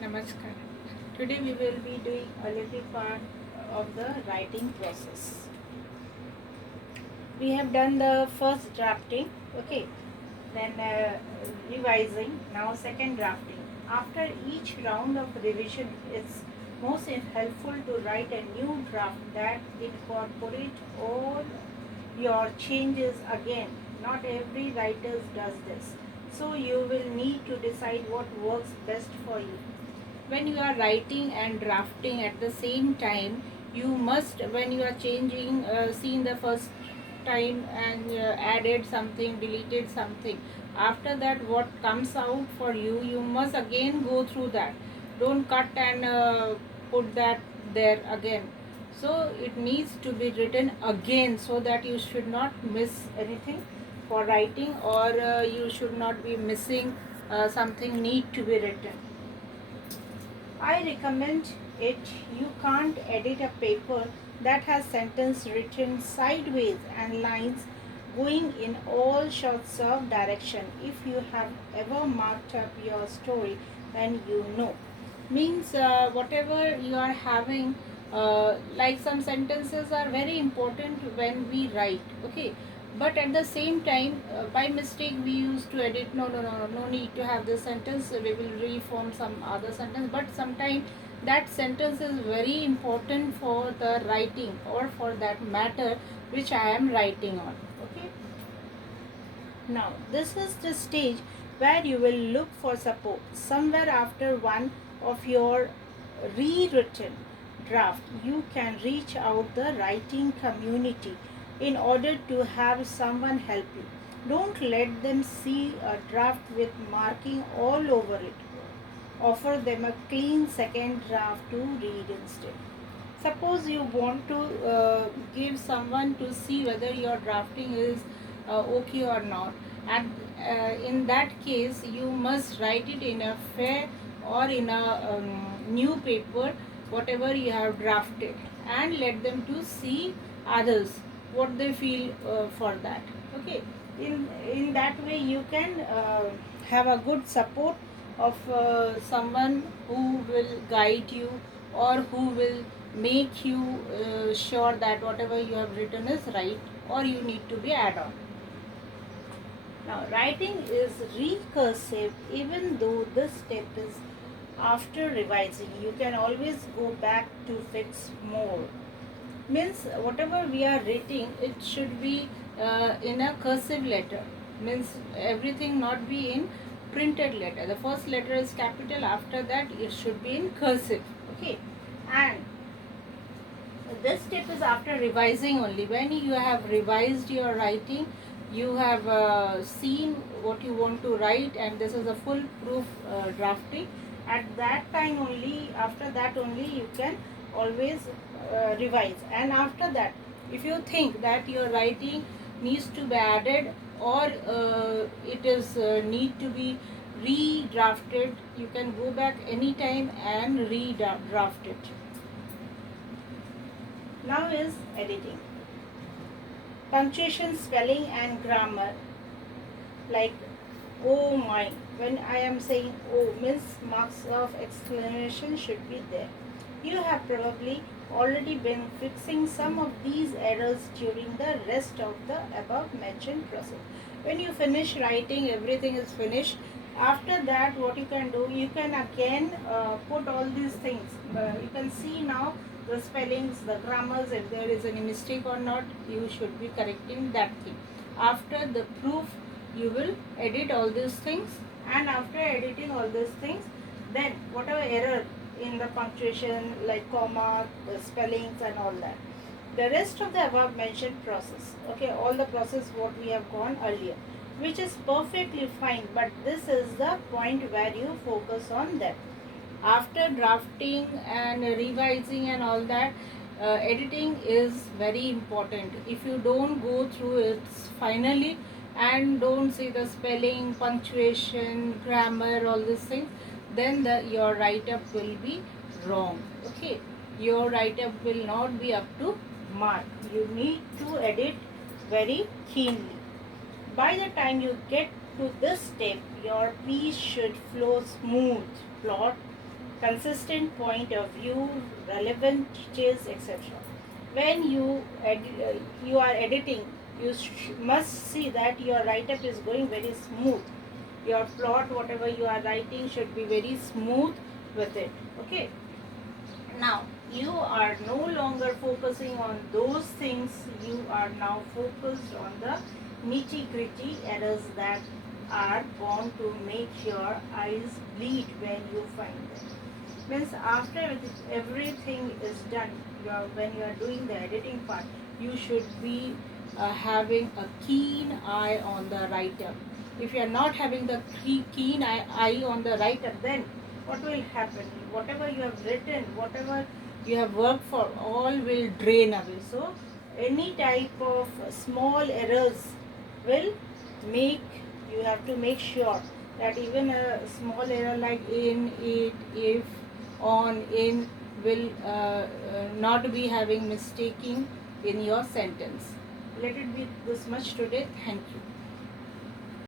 Namaskar. Today we will be doing a little part of the writing process. We have done the first drafting, okay, then revising, now second drafting. After each round of revision, it's most helpful to write a new draft that incorporate all your changes again. Not every writer does this, so you will need to decide what works best for you. When you are writing and drafting at the same time, you must, when you are changing, seen the first time and added something, deleted something, after that what comes out for you, you must again go through that. Don't cut and put that there again. So it needs to be written again, so that you should not miss anything for writing, or you should not be missing something need to be written. I recommend it. You can't edit a paper that has sentence written sideways and lines going in all sorts of direction. If you have ever marked up your story, then you know. Means whatever you are having, like some sentences are very important when we write, okay, but at the same time, by mistake we used to edit. No need to have this sentence, we will reform some other sentence, but sometimes that sentence is very important for the writing or for that matter which I am writing on, okay. Now, this is the stage where you will look for support. Somewhere after one of your rewritten draft, you can reach out the writing community in order to have someone help you. Don't let them see a draft with marking all over it. Offer them a clean second draft to read instead. Suppose you want to give someone to see whether your drafting is okay or not. And in that case, you must write it in a fair or in a new paper, whatever you have drafted, and let them to see others what they feel for that. Okay. In that way, you can have a good support of someone who will guide you, or who will make you sure that whatever you have written is right, or you need to be add on. Now, writing is recursive. Even though this step is after revising, you can always go back to fix more. Means whatever we are writing, it should be in a cursive letter. Means everything not be in printed letter. The first letter is capital, after that it should be in cursive, okay. And this step is after revising only. When you have revised your writing, you have seen what you want to write, and this is a full proof drafting. At that time only, after that only, you can always revise. And after that, if you think that your writing needs to be added, or it is need to be redrafted, you can go back anytime and redraft it. Now is editing. Punctuation, spelling and grammar. Like, oh my, when I am saying oh, means marks of exclamation should be there. You have probably already been fixing some of these errors during the rest of the above mentioned process. When you finish writing, everything is finished. After that, what you can do, you can again put all these things. You can see now the spellings, the grammars, if there is any mistake or not, you should be correcting that thing. After the proof, you will edit all these things, and after editing all these things, then whatever error in the punctuation, like comma, the spellings and all that, the rest of the above mentioned process, okay, all the process what we have gone earlier, which is perfectly fine, but this is the point where you focus on them. After drafting and revising and all that, editing is very important. If you don't go through it finally and don't see the spelling, punctuation, grammar, all these things, then your write-up will be wrong, okay. Your write-up will not be up to mark. You need to edit very keenly. By the time you get to this step, your piece should flow smooth. Plot consistent point of view, relevant details, etc. When you are editing, you must see that your write-up is going very smooth. Your plot, whatever you are writing, should be very smooth with it. Okay. Now you are no longer focusing on those things. You are now focused on the nitty-gritty errors that are bound to make your eyes bleed when you find them. Means after everything is done, when you are doing the editing part, you should be having a keen eye on the write-up. If you are not having the keen eye on the write-up, then what will happen? Whatever you have written, whatever you have worked for, all will drain away. So any type of small errors will make, you have to make sure that even a small error like in, it, if, on, in will not be having mistaking in your sentence. Let it be this much today. Thank you.